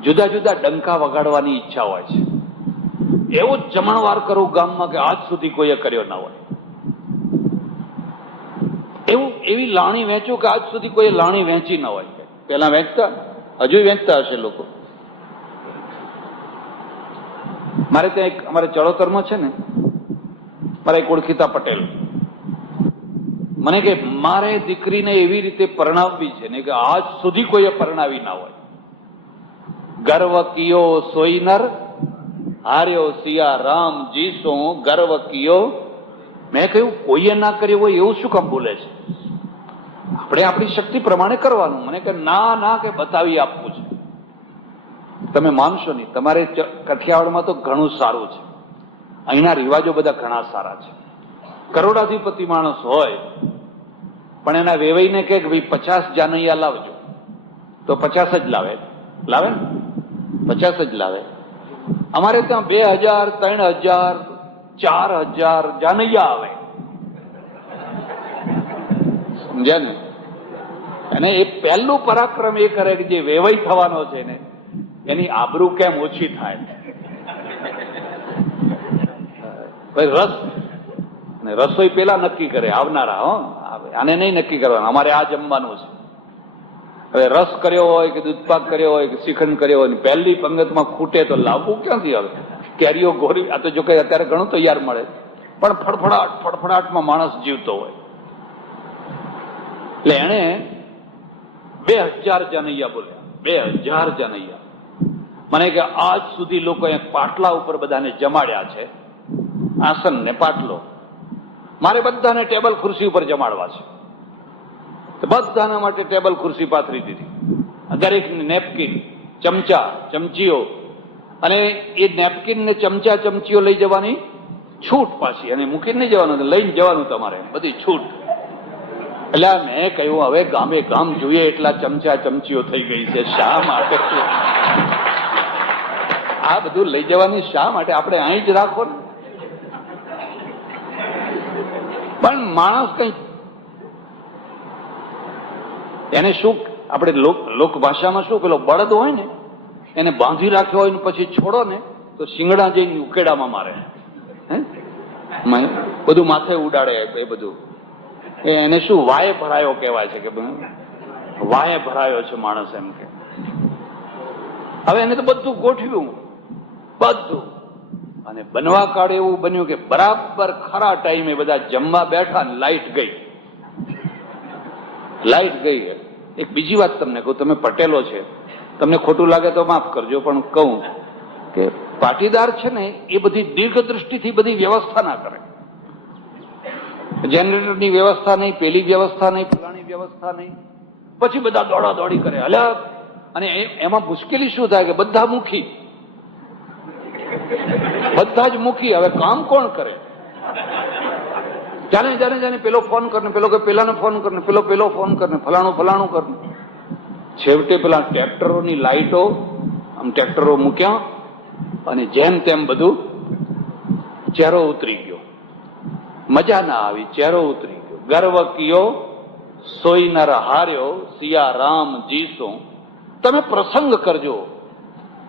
જુદા જુદા ડંકા વગાડવાની ઈચ્છા હોય છે. એવો જ જમણવાર કરું ગામમાં કે આજ સુધી કોઈએ કર્યો ના હોય, એવું એવી લાણી વેચું કે આજ સુધી કોઈ લાણી વેચી ના હોય. પેલા વેચતા, હજુ વેચતા હશે લોકો. મારે ત્યાં એક અમારે ચડોતરમાં છે ને, મારા એક ઓળખીતા પટેલ મને કે મારે દીકરીને એવી રીતે પરણાવવી છે ને કે આજ સુધી કોઈએ પરણાવી ના હોય. ગર્વ કિયો સોઈ નર, હાર્યો સિયા રામજી સો ગર્વ કિયો. મેં કહ્યું કોઈએ ના કર્યું હોય એવું શું કામ બોલે છે? આપણે આપણી શક્તિ પ્રમાણે કરવાનું. મને કે ના કે બતાવી આપવું છે. તમે માનશો નહીં, તમારે કઠિયાવાડમાં તો ઘણું સારું છે, અહીંના રિવાજો બધા ઘણા સારા છે. કરોડાધિપતિ માણસ હોય પણ એના વેવાઈને કે ભાઈ 50 જાનૈયા લાવજો, તો 50 જ લાવે ને, 50 જ લાવે. અમારે ત્યાં 2000, 3000, 4000 જાનૈયા આવે, સમજ્યા ને? અને એ પહેલું પરાક્રમ એ કરે કે જે વેવાઈ થવાનો છે ને એની આબરૂ કેમ ઓછી થાય. રસ અને રસોઈ પેલા નક્કી કરે આવનારા. આને નહીં નક્કી કરવાનું અમારે આ જમવાનું છે. હવે રસ કર્યો હોય કે દૂધપાક કર્યો હોય કે શ્રીખંડ કર્યો હોય, પહેલી પંગતમાં ખૂટે તો લાવવું ક્યાંથી? હવે કેરીઓ ગોરી, આ તો જો કે અત્યારે ઘણું તૈયાર મળે, પણ ફડફડાટમાં માણસ જીવતો હોય. એટલે એને 2000 જાનૈયા બોલ્યા, 2000 જાનૈયા. મને કે આજ સુધી લોકો પાટલા ઉપર બધાને જમાડ્યા છે, આસન ને પાટલો, મારે બધાને ટેબલ ખુરશી ઉપર જમાડવા છે. તો બધાના માટે ટેબલ ખુરશી પાથરી દીધી, દરેકને નેપકિન, ચમચા, ચમચીઓ, અને એ નેપકિન ને ચમચા ચમચીઓ લઈ જવાની છૂટ પાછી, અને મૂકીને નહીં જવાનું, લઈને જવાનું તમારે, બધી છૂટ. એટલે મેં કહ્યું હવે ગામે ગામ જોઈએ એટલા ચમચા ચમચીઓ થઈ ગઈ છે, શા માટે આ બધું લઈ જવાની? શા માટે? આપણે અહીં જ રાખો ને. પણ માણસ કઈ એને શું, આપણે લોક ભાષામાં શું, પેલો બળદ હોય ને એને બાંધી રાખ્યો હોય ને પછી છોડો ને તો શિંગડા જઈને ઉકેડામાં મારે, બધું માથે ઉડાડે. એ બધું એને શું વાય ભરાયો કહેવાય છે કે વાયે ભરાયો છે માણસ એમ કે. હવે એને તો બધું ગોઠવ્યું, બધું. અને બનવા કાળે એવું બન્યું કે બરાબર ખરા ટાઈમે બધા જમવા બેઠા ને લાઈટ ગઈ. લાઈટ ગઈ. એક બીજી વાત તમને કહું, તમે પટેલો છે, તમને ખોટું લાગે તો માફ કરજો, પણ કહું કે પાટીદાર છે ને એ બધી દીર્ઘ દ્રષ્ટિથી બધી વ્યવસ્થા ના કરે. જનરેટરની વ્યવસ્થા નહીં, પેલી વ્યવસ્થા નહીં, ફલાણી વ્યવસ્થા નહીં, પછી બધા દોડા દોડી કરે અલ્યા. અને એમાં મુશ્કેલી શું થાય કે બધા મુખી, બધા જ મુખી. હવે કામ કોણ કરે? જાને પેલો ફોન કરને, પેલો કે પેલાને ફોન કરને, પેલો ફોન કરને, ફલાણું કરને. છેવટે પેલા ટ્રેક્ટરોની લાઈટો, આમ ટ્રેક્ટરો મૂક્યા અને જેમ તેમ બધું ચહેરો ઉતરી ગયો. મજા ના આવી, ચહેરો ઉતરી ગયો. ગર્વ કિયો સોઈ નર હાર્યો, સિયા રામ જીસો. તમે પ્રસંગ કરજો,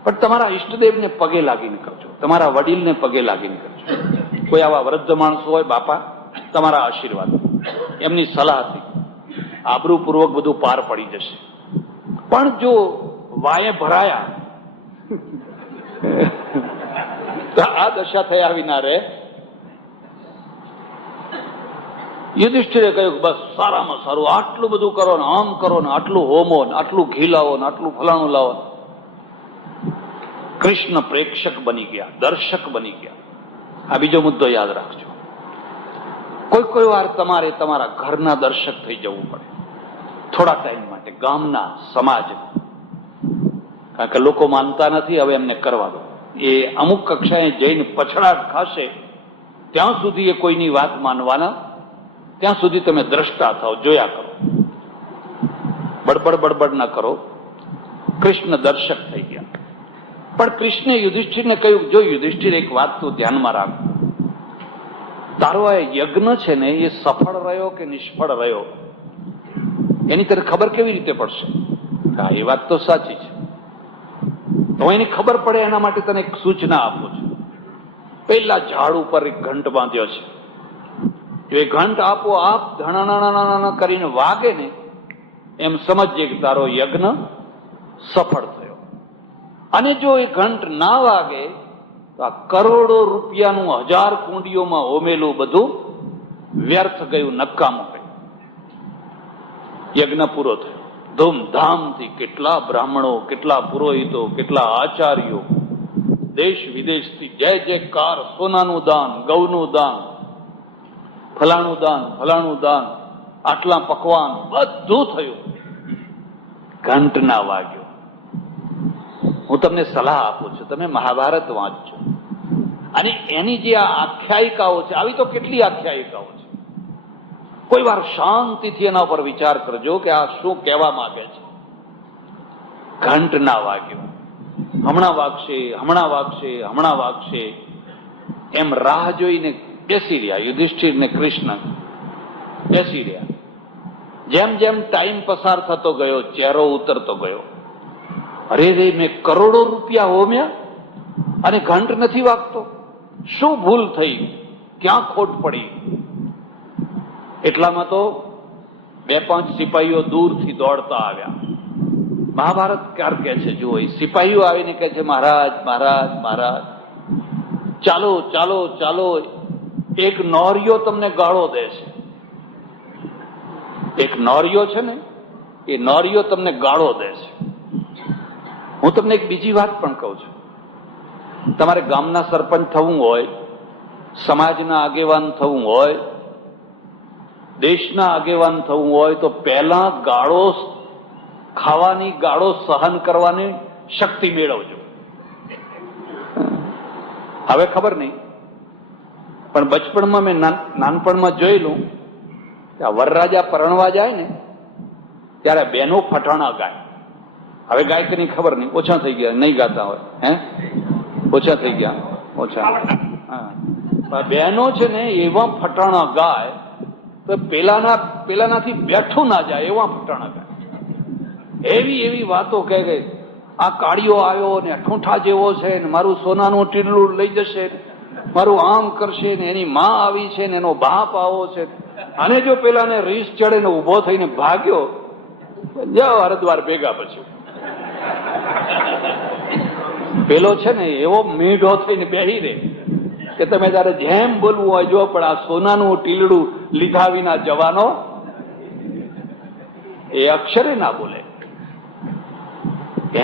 પણ તમારા ઈષ્ટદેવને પગે લાગીને કરજો, તમારા વડીલને પગે લાગીને કરજો. કોઈ આવા વૃદ્ધ માણસો હોય, બાપા તમારા આશીર્વાદ, એમની સલાહથી આબરૂપૂર્વક બધું પાર પડી જશે. પણ જો વાયે ભરાયા તો આ દશા થયા વિના રે. યુધિષ્ઠિરે કહ્યું બસ સારામાં સારું આટલું બધું કરો ને, આમ કરો ને, આટલું હોમો ને, આટલું ઘી લાવો ને, આટલું ફલાણું લાવો. કૃષ્ણ પ્રેક્ષક બની ગયા, દર્શક બની ગયા. આ બીજો મુદ્દો યાદ રાખજો. કોઈ વાર તમારે તમારા ઘરના દર્શક થઈ જવું પડે થોડા ટાઈમ માટે, ગામના, સમાજના. કારણ કે લોકો માનતા નથી, હવે એમને કરવા દો. એ અમુક કક્ષાએ જઈને પછડાટ ખાશે ત્યાં સુધી એ કોઈની વાત માનવાના, ત્યાં સુધી તમે દ્રષ્ટા થાવ, જોયા કરો, બડબડ ના કરો. કૃષ્ણ દર્શક થઈ ગયા. પણ કૃષ્ણે યુધિષ્ઠિરને કહ્યું, જો યુધિષ્ઠિર, એક વાત તું ધ્યાનમાં રાખ, તારો આ યજ્ઞ છે ને એ સફળ રહ્યો કે નિષ્ફળ રહ્યો એની તને ખબર કેવી રીતે પડશે? હા, એ વાત તો સાચી છે. તો એની ખબર પડે એના માટે તને એક સૂચના આપું છું. પેલા ઝાડ ઉપર એક ઘંટ બાંધ્યો છે. જો એ ઘંટ આપોઆપ ધણાણા કરીને વાગે ને, એમ સમજજે કે તારો યજ્ઞ સફળ થયો. અને જો એ ઘંટ ના વાગે તો આ કરોડો રૂપિયાનું 1000 કુંડીઓમાં હોમેલું બધું વ્યર્થ ગયું, નકામું ગયું. યજ્ઞ પૂરો થયો ધૂમધામથી. કેટલા બ્રાહ્મણો, કેટલા પુરોહિતો, કેટલા આચાર્યો, દેશ વિદેશથી જય જયકાર, સોનાનું દાન, ગૌનું દાન, ફલાણું દાન, આટલા પકવાન, બધું થયું. ઘંટ ના વાગ્યો. હું તમને સલાહ આપું છું, તમે મહાભારત વાંચજો અને એની જે આ આખ્યાયિકાઓ છે, આવી તો કેટલી આખ્યાયિકાઓ છે. કોઈ વાર શાંતિથી એના પર વિચાર કરજો કે આ શું કહેવા માંગે છે. ઘંટ ના વાગ્યો. હમણાં વાગશે એમ રાહ જોઈને બેસી રહ્યા યુધિષ્ઠિર ને કૃષ્ણ બેસી રહ્યા. જેમ જેમ ટાઈમ પસાર થતો ગયો, ચહેરો ઉતરતો ગયો. અરે રે, મેં કરોડો રૂપિયા હોમ્યા અને ઘંટ નથી વાગતો. શું ભૂલ થઈ? ક્યાં ખોટ પડી? એટલામાં તો 2-5 સિપાહીઓ દૂરથી દોડતા આવ્યા. મહાભારત કાર કે છે, જુઓ, એ સિપાહીઓ આવીને કહે છે, મહારાજ મહારાજ મહારાજ, ચાલો ચાલો ચાલો, એક નોરિયો તમને ગાળો દે છે. એક નોરિયો છે ને, એ નોરિયો તમને ગાળો દે છે. હું તમને એક બીજી વાત પણ કહું છું. તમારે ગામના સરપંચ થવું હોય, સમાજના આગેવાન થવું હોય, દેશના આગેવાન થવું હોય, તો પહેલા ગાળો ખાવાની, ગાળો સહન કરવાની શક્તિ મેળવજો. હવે ખબર નહીં, પણ બચપણમાં મેં નાનપણમાં જોયેલું કે આ વરરાજા પરણવા જાય ને ત્યારે બહેનો ફટાણા ગાય. હવે ગાય કે નહીં ખબર નહીં, ઓછા થઈ ગયા, નહીં ગાતા હોય, ઓછા થઈ ગયા, ઓછા. હા, બહેનો છે ને એવા ફટાણા ગાય તો પેલાનાથી બેઠું ના જાય એવા ફટાણા ગાય. એવી વાતો કહે કે આ કાળિયો આવ્યો ને ઠૂંઠા જેવો છે ને મારું સોનાનું ટીડલું લઈ જશે, મારું આમ કરશે ને એની માં આવી છે ને એનો બાપ આવો છે. અને જો પેલાને રીસ ચડે ને ઉભો થઈને ભાગ્યો જાઓ હરદ્વાર ભેગા. પછી પેલો છે ને એવો મીઢો થઈને બેહી રે કે તમે તારે જેમ બોલવું હોય જો, પણ આ સોનાનું ટીલડું લીધા વિના જવાનો એ અક્ષરે ના બોલે.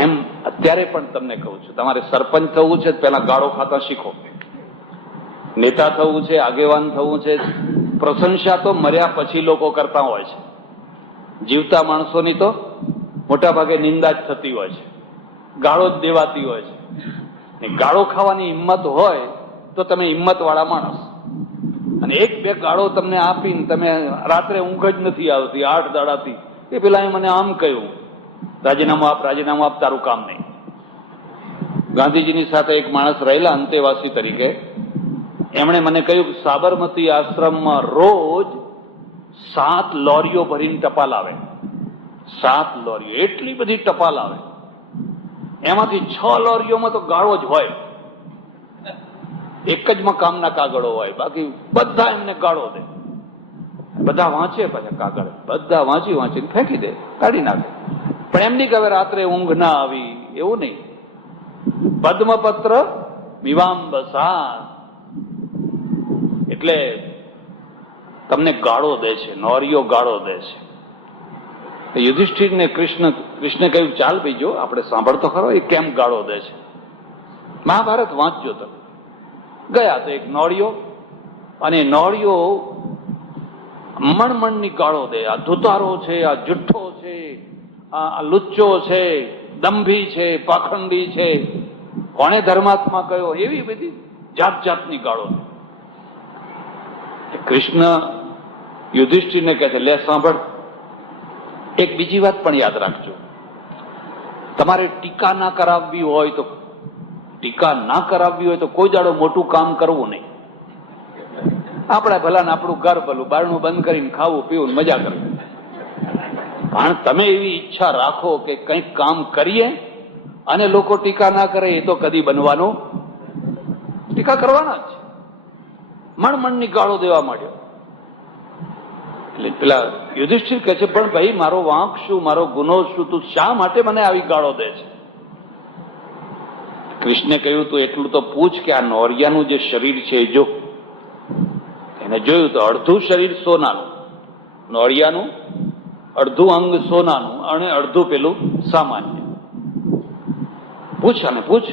એમ અત્યારે પણ તમને કહું છું, તમારે સરપંચ થવું છે પેલા ગાળો ખાતા શીખો. નેતા થવું છે, આગેવાન થવું છે, પ્રશંસા તો મર્યા પછી લોકો કરતા હોય છે. જીવતા માણસોની તો મોટા ભાગે નિંદા જ થતી હોય છે, ગાળો જ દેવાતી હોય છે. ગાળો ખાવાની હિંમત હોય તો તમે હિંમત વાળા માણસ. અને એક બે ગાળો તમને આપીને તમે રાત્રે ઊંઘ જ નથી આવતી 8 દાડાથી, એ પેલા મને આમ કહ્યું, રાજીનામું આપ, રાજીનામું આપ, તારું કામ નહીં. ગાંધીજીની સાથે એક માણસ રહેલા અંતેવાસી તરીકે, એમણે મને કહ્યું કે સાબરમતી આશ્રમમાં રોજ 7 લોરીઓ ભરીને ટપાલ આવે. 7 લોરીઓ, એટલી બધી ટપાલ આવે. એમાંથી 6 લોરીઓમાં તો ગાળો જ હોય. એક જ મકામના કાગળો હોય, બાકી બધા એમને ગાળો દે. બધા વાંચે પાછા કાગળ, બધા વાંચીને ફેંકી દે, કાઢી નાખે. પણ એમ નહીં કે હવે રાત્રે ઊંઘ ના આવી, એવું નહીં. પદ્મપત્ર મીમાંબસા, એટલે તમને ગાળો દે છે, નોરીઓ ગાળો દે છે. યુધિષ્ઠિરને કૃષ્ણે કહ્યું, ચાલ ભાઈ જો આપણે સાંભળતો ખરો એ કેમ ગાળો દે છે. મહાભારત વાંચજો તમે. ગયા તો એક નોળિયો, અને નોળિયો મણમણની ગાળો દે. આ ધુતારો છે, આ જુઠ્ઠો છે, આ લુચ્ચો છે, દંભી છે, પાખંડી છે, કોણે ધર્માત્મા કયો, એવી બધી જાત જાતની ગાળો. કૃષ્ણ યુધિષ્ઠિરને કહે છે, લે સાંભળ, એક બીજી વાત પણ યાદ રાખજો. તમારે ટીકા ના કરાવવી હોય તો કોઈ દાડો મોટું કામ કરવું નહીં. આપણા ભલા ને આપણું ઘર ભલું, બારણું બંધ કરીને ખાવું પીવું મજા કરવી. પણ તમે એવી ઈચ્છા રાખો કે કંઈક કામ કરીએ અને લોકો ટીકા ના કરે, એ તો કદી બનવાનું. ટીકા કરવાના જ. મણમણની ગાળો દેવા માંડ્યો. એટલે પેલા યુધિષ્ઠિર કહે છે, પણ ભાઈ મારો વાંક શું, મારો ગુનો શું, તું શા માટે મને આવી ગાળો દે છે? કૃષ્ણે કહ્યું, તું એટલું તો પૂછ કે આ નોરિયાનું જે શરીર છે એ જો. એને જોયું તો અડધું શરીર સોનાનું, નોરિયાનું અડધું અંગ સોનાનું અને અડધું પેલું સામાન્ય. પૂછ અને પૂછ.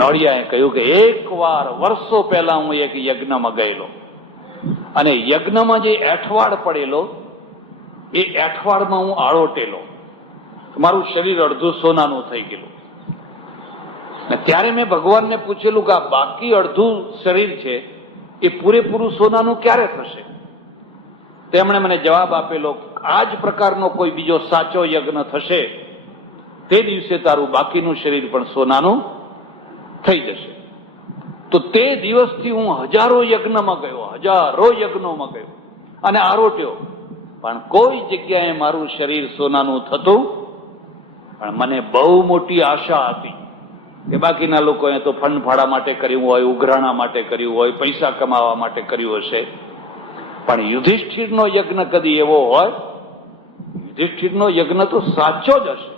નોળિયાએ કહ્યું કે એકવાર વર્ષો પહેલા હું એક યજ્ઞમાં ગયેલો, અને યજ્ઞમાં જે એઠવાડ પડેલો એ એઠવાડમાં હું આળોટેલો. મારું શરીર અડધું સોનાનું થઈ ગયેલું. ત્યારે મેં ભગવાનને પૂછેલું કે આ બાકી અડધું શરીર છે એ પૂરેપૂરું સોનાનું ક્યારે થશે? તેમણે મને જવાબ આપેલો, આ જ પ્રકારનો કોઈ બીજો સાચો યજ્ઞ થશે તે દિવસે તારું બાકીનું શરીર પણ સોનાનું થઈ જશે. તો તે દિવસથી હું હજારો યજ્ઞોમાં ગયો અને આરોટ્યો, પણ કોઈ જગ્યાએ મારું શરીર સોનાનું થતું. પણ મને બહુ મોટી આશા હતી કે બાકીના લોકોએ તો ફંડફાળા માટે કર્યું હોય, ઉઘરાણા માટે કર્યું હોય, પૈસા કમાવા માટે કર્યું હશે. પણ યુધિષ્ઠિરનો યજ્ઞ કદી એવો હોય? યુધિષ્ઠિરનો યજ્ઞ તો સાચો જ હશે.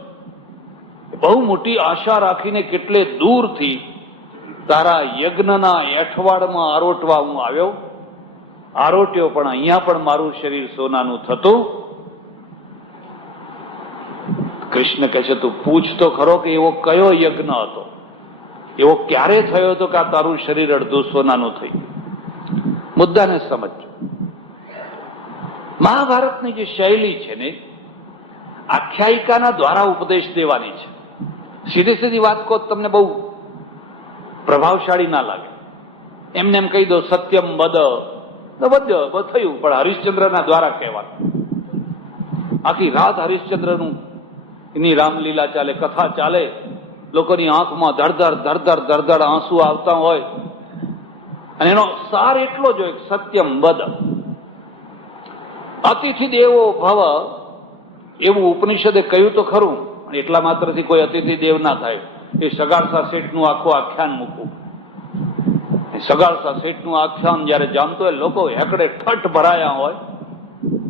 બહુ મોટી આશા રાખીને કેટલે દૂરથી તારા યજ્ઞના એઠવાડમાં આરોટવા હું આવ્યો, આરોટ્યો, પણ અહીંયા પણ મારું શરીર સોનાનું થતું. કૃષ્ણ કહે છે, તું પૂછ તો ખરો કે એવો કયો યજ્ઞ હતો, એવો ક્યારે થયો હતો કે આ તારું શરીર અડધું સોનાનું થઈ? મુદ્દાને સમજો. મહાભારતની જે શૈલી છે ને, આખ્યાયિકાના દ્વારા ઉપદેશ દેવાની છે. સીધી સીધી વાત કહો તમને બહુ પ્રભાવશાળી ના લાગે. એમને એમ કહી દો સત્યમ વદ, થયું. પણ હરિશ્ચંદ્રના દ્વારા કહેવાનું. આખી રાત હરિશ્ચંદ્રનું એની રામલીલા ચાલે, કથા ચાલે, લોકોની આંખમાં ધડધડ આંસુ આવતા હોય, અને એનો સાર એટલો જ હોય, સત્યમ વદ. અતિથિ દેવો ભવ એવું ઉપનિષદે કહ્યું તો ખરું, પણ એટલા માત્રથી કોઈ અતિથિ દેવ ના થાય. એ સગાળસા શેઠનું આખું આખ્યાન મૂકવું. સગાળસા શેઠનું આખ્યાન જયારે જામતો હોય, લોકો હેકડે ઠઠ ભરાયા હોય,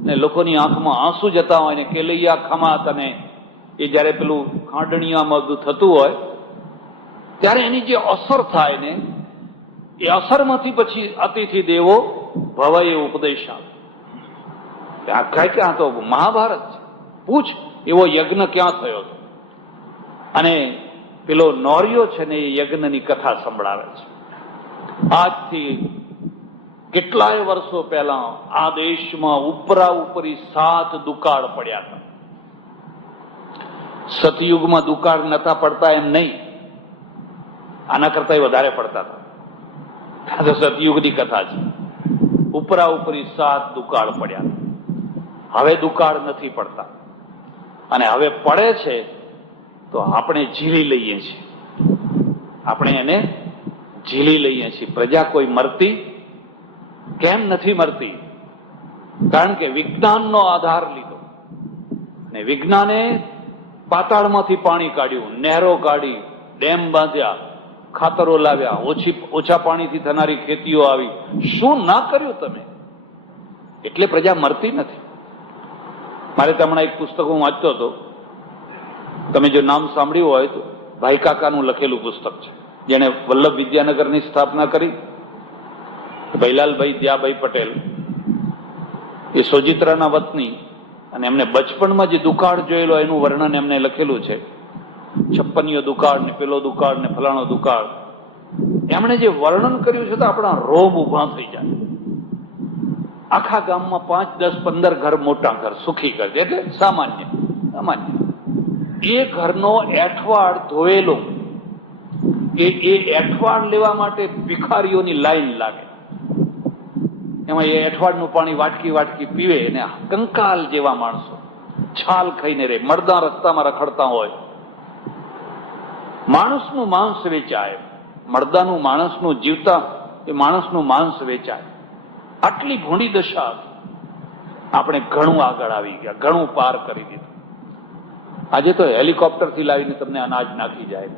ને લોકોની આંખમાં આંસુ જતા હોય ને કેલૈયા ખમાત, અને એ જયારે પેલું ખાંડણીયામાં બધું થતું હોય ત્યારે એની જે અસર થાય ને એ અસરમાંથી પછી અતિથિ દેવો ભવ એ ઉપદેશ આવે. ક્યાં તો મહાભારત છે, પૂછ એવો યજ્ઞ ક્યાં થયો હતો. અને પેલો નોરિયો છે ને એ યજ્ઞની કથા સંભળાવે છે. આજથી કેટલાય વર્ષો પહેલા આ દેશમાં ઉપરા ઉપરી 7 દુકાળ પડ્યા હતા. સતયુગમાં દુકાળ નતા પડતા એમ નહીં, આના કરતા વધારે પડતા હતા. આ તો સતયુગની કથા છે. ઉપરા ઉપરી 7 દુકાળ પડ્યા. હવે દુકાળ નથી પડતા, અને હવે પડે છે તો આપણે ઝીલી લઈએ છીએ. આપણે એને ઝીલી લઈએ છીએ. પ્રજા કોઈ મરતી કેમ નથી મરતી? કારણ કે વિજ્ઞાનનો આધાર લીધો, અને વિજ્ઞાને પાતાળમાંથી પાણી કાઢ્યું, નહેરો કાઢી, ડેમ બાંધ્યા, ખાતરો લાવ્યા, ઓછા પાણીથી થનારી ખેતીઓ આવી. શું ના કર્યું તમે? એટલે પ્રજા મરતી નથી. મારે હમણાં એક પુસ્તક હું વાંચતો હતો, તમે જો નામ સાંભળ્યું હોય તો ભાઈ કાકાનું લખેલું પુસ્તક છે, જેને વલ્લભ વિદ્યાનગરની સ્થાપના કરી. ભૈલાલભાઈ દયાભાઈ પટેલ એ સોજિત્રાના વતની, અને એમને બચપણમાં જે દુકાળ જોયેલો એનું વર્ણન એમને લખેલું છે. 56 દુકાળ ને પેલો દુકાળ ને ફલાણો દુકાળ, એમણે જે વર્ણન કર્યું છે તો આપણા રોમ ઉભા થઈ જાય. આખા ગામમાં 5, 10, 15 ઘર, મોટા ઘર, સુખી ઘર, એટલે સામાન્ય. એ ઘરનો એઠવાડ ધોયેલો, એ એઠવાડ લેવા માટે ભિખારીઓની લાઈન લાગે. એમાં એ એઠવાડનું પાણી વાટકી વાટકી પીવે, અને કંકાલ જેવા માણસો છાલ ખાઈને રે, મરદા રસ્તામાં રખડતા હોય. માણસનું માંસ વેચાય, મરદાનું માણસનું જીવતા એ માણસનું માંસ વેચાય. આટલી ભૂંડી દશા. આપણે ઘણું આગળ આવી ગયા, ઘણું પાર કરી દીધું. આજે તો હેલિકોપ્ટરથી લાવીને તમને અનાજ નાખી જાય.